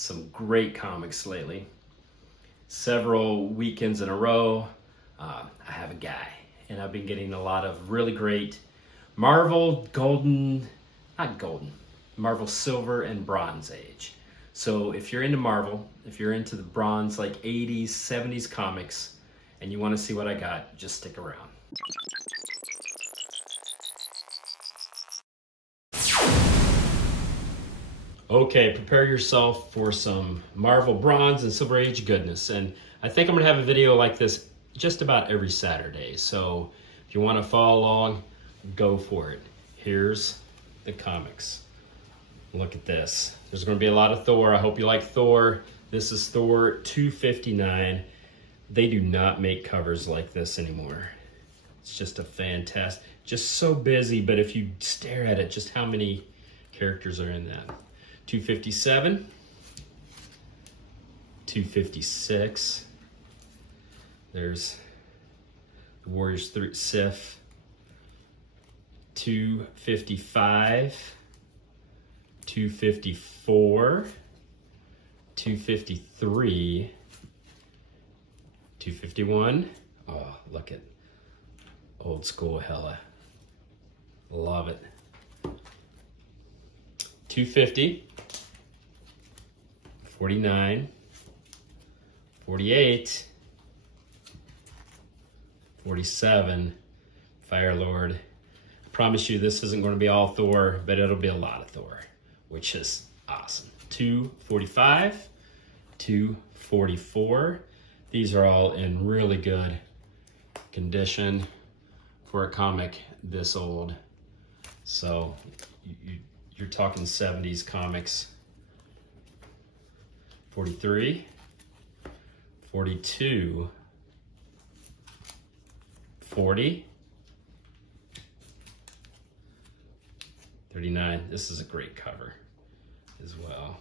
some great comics lately. Several weekends in a row, I have a guy, and I've been getting a lot of really great Marvel Marvel Silver and Bronze Age. So if you're into Marvel, if you're into the bronze, like 80s, 70s comics, and you want to see what I got, just stick around. Okay, prepare yourself for some Marvel Bronze and Silver Age goodness. And I think I'm gonna have a video like this just about every Saturday. So if you wanna follow along, go for it. Here's the comics. Look at this. There's gonna be a lot of Thor. I hope you like Thor. This is Thor 259. They do not make covers like this anymore. It's just a fantastic, just so busy, but if you stare at it, just how many characters are in that. 257, 256, there's the Warriors 3, Sif, 255, 254, 253, 251, oh, look at old school Hela, love it. 250, 49, 48, 47, Firelord. I promise you this isn't going to be all Thor, but it'll be a lot of Thor, which is awesome. 245, 244. These are all in really good condition for a comic this old. So you're talking 70s comics. 43, 42, 40, 39. This is a great cover as well.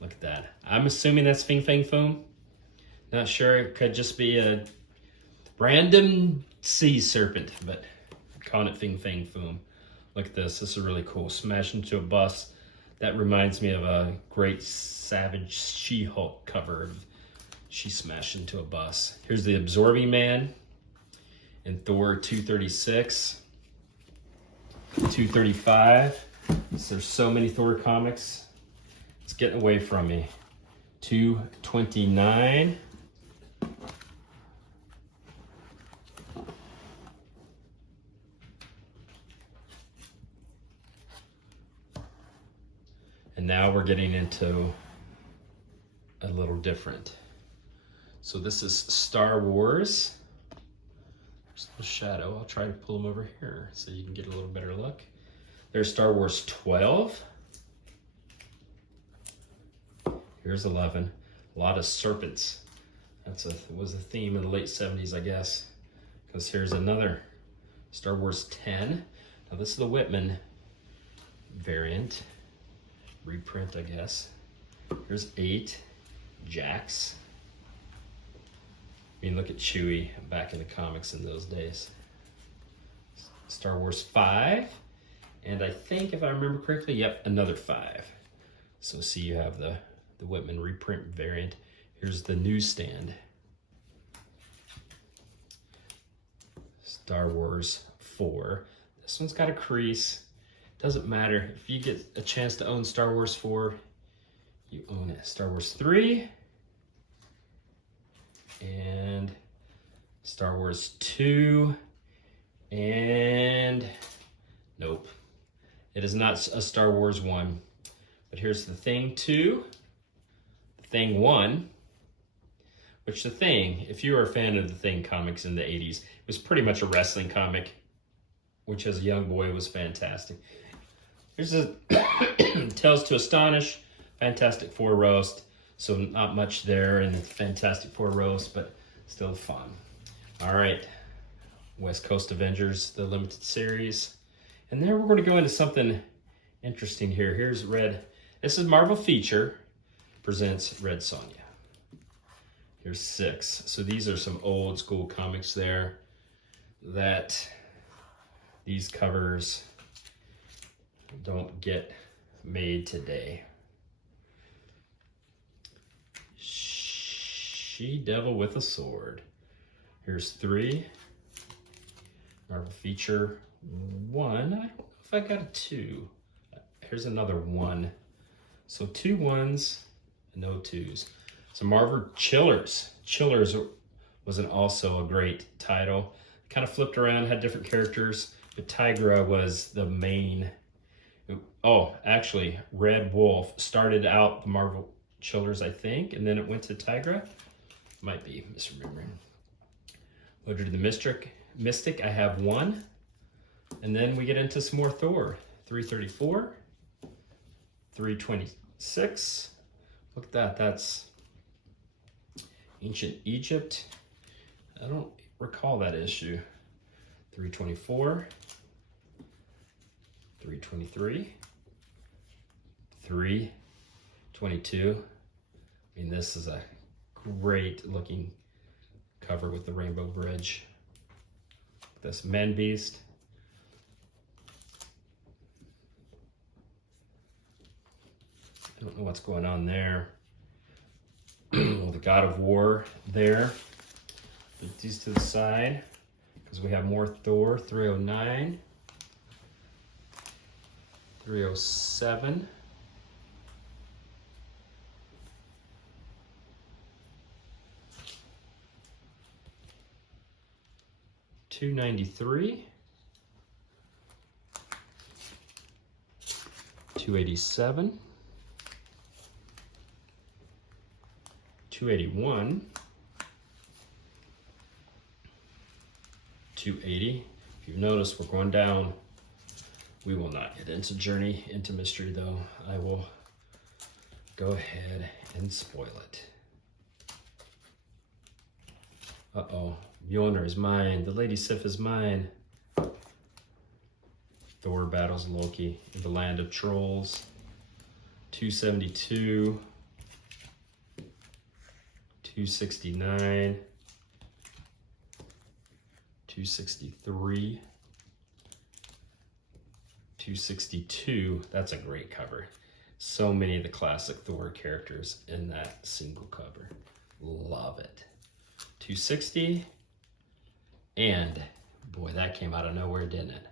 Look at that. I'm assuming that's Fing Fang Foom. Not sure, it could just be a random sea serpent, but I'm calling it Fing Fang Foom. Look at this. This is really cool. Smash into a bus. That reminds me of a great Savage She-Hulk cover. She smashed into a bus. Here's the Absorbing Man in Thor 236, 235. So there's so many Thor comics. It's getting away from me. 229. And now we're getting into a little different. So this is Star Wars. There's a shadow. I'll try to pull them over here so you can get a little better look. There's Star Wars 12. Here's 11. A lot of serpents. Was a theme in the late 70s, I guess. Because here's another Star Wars 10. Now this is the Whitman variant. Reprint, I guess. Here's 8, Jax. I mean, look at Chewie back in the comics in those days. Star Wars 5, and I think if I remember correctly, yep, another 5. So see, you have the Whitman reprint variant. Here's the newsstand. Star Wars 4. This one's got a crease. Doesn't matter. If you get a chance to own Star Wars 4, you own it. Star Wars 3. And Star Wars 2. And nope. It is not a Star Wars 1. But here's the Thing 2. The Thing 1. Which the Thing, if you were a fan of the Thing comics in the 80s, it was pretty much a wrestling comic, which as a young boy was fantastic. Here's a Tales to Astonish, Fantastic Four roast. So not much there in the Fantastic Four roast, but still fun. All right, West Coast Avengers, the limited series. And then we're going to go into something interesting here. Here's Red. This is Marvel Feature presents Red Sonja. Here's 6. So these are some old school comics there that these covers don't get made today. She-Devil with a sword. Here's 3. Marvel feature 1. I don't know if I got a 2. Here's another 1. So 2 1s, no 2s. So Marvel Chillers. Chillers was also a great title. Kind of flipped around, had different characters, but Tigra was the main. Oh, actually, Red Wolf started out the Marvel Chillers, I think, and then it went to Tigra. Might be misremembering. Loaded to the Mystic, I have 1. And then we get into some more Thor. 334, 326. Look at that, that's Ancient Egypt. I don't recall that issue. 324, 323, 322. I mean, this is a great looking cover with the Rainbow Bridge. This Man Beast. I don't know what's going on there. Well, the God of War there. Put these to the side because we have more Thor. 309, 307, 293, 287, 281, 280. If you've noticed, we're going down. We will not get into Journey into Mystery, though. I will go ahead and spoil it. Uh-oh. Mjolnir is mine. The Lady Sif is mine. Thor battles Loki in the land of trolls. 272. 269. 263. 262. That's a great cover. So many of the classic Thor characters in that single cover. Love it. 260. And boy, that came out of nowhere, didn't it?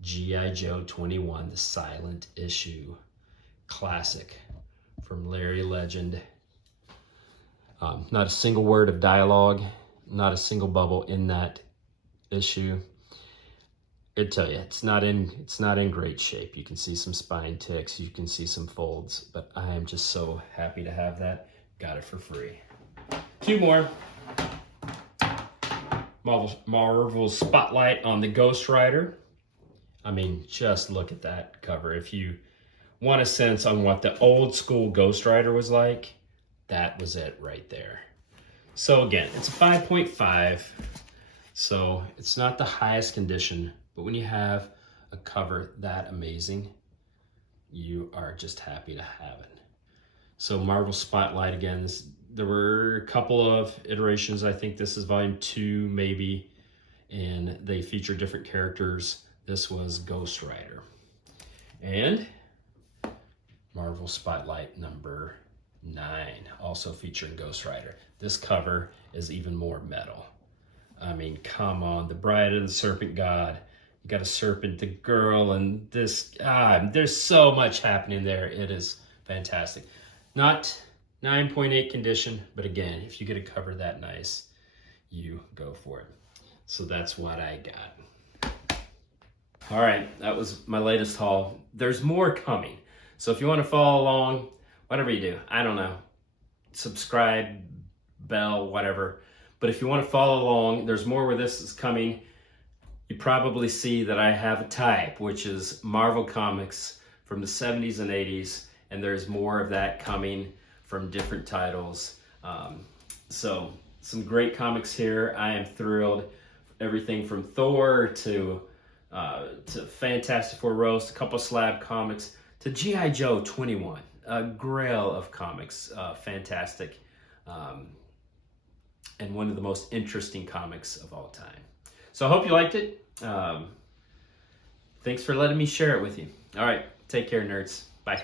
G.I. Joe 21, the silent issue. Classic from Larry Legend. Not a single word of dialogue, not a single bubble in that issue. It'd tell you, it's not in great shape. You can see some spine ticks, you can see some folds, but I am just so happy to have that. Got it for free. 2 more. Marvel's Spotlight on the Ghost Rider. I mean, just look at that cover. If you want a sense on what the old school Ghost Rider was like, that was it right there. So again, it's a 5.5, so it's not the highest condition, but when you have a cover that amazing, you are just happy to have it. So Marvel Spotlight, again, there were a couple of iterations. I think this is volume 2 maybe, and they feature different characters. This was Ghost Rider. And Marvel Spotlight number 9, also featuring Ghost Rider. This cover is even more metal. I mean, come on, the Bride of the Serpent God. You got a serpent, the girl, and this, there's so much happening there. It is fantastic. Not 9.8 condition, but again, if you get a cover that nice, you go for it. So that's what I got. All right, that was my latest haul. There's more coming. So if you want to follow along, whatever you do, I don't know, subscribe, bell, whatever. But if you want to follow along, there's more where this is coming. You probably see that I have a type, which is Marvel Comics from the 70s and 80s, and there's more of that coming from different titles. So some great comics here. I am thrilled. Everything from Thor to Fantastic Four Roast, a couple slab comics, to G.I. Joe 21, a grail of comics, fantastic, and one of the most interesting comics of all time. So I hope you liked it. Thanks for letting me share it with you. All right, take care, nerds. Bye.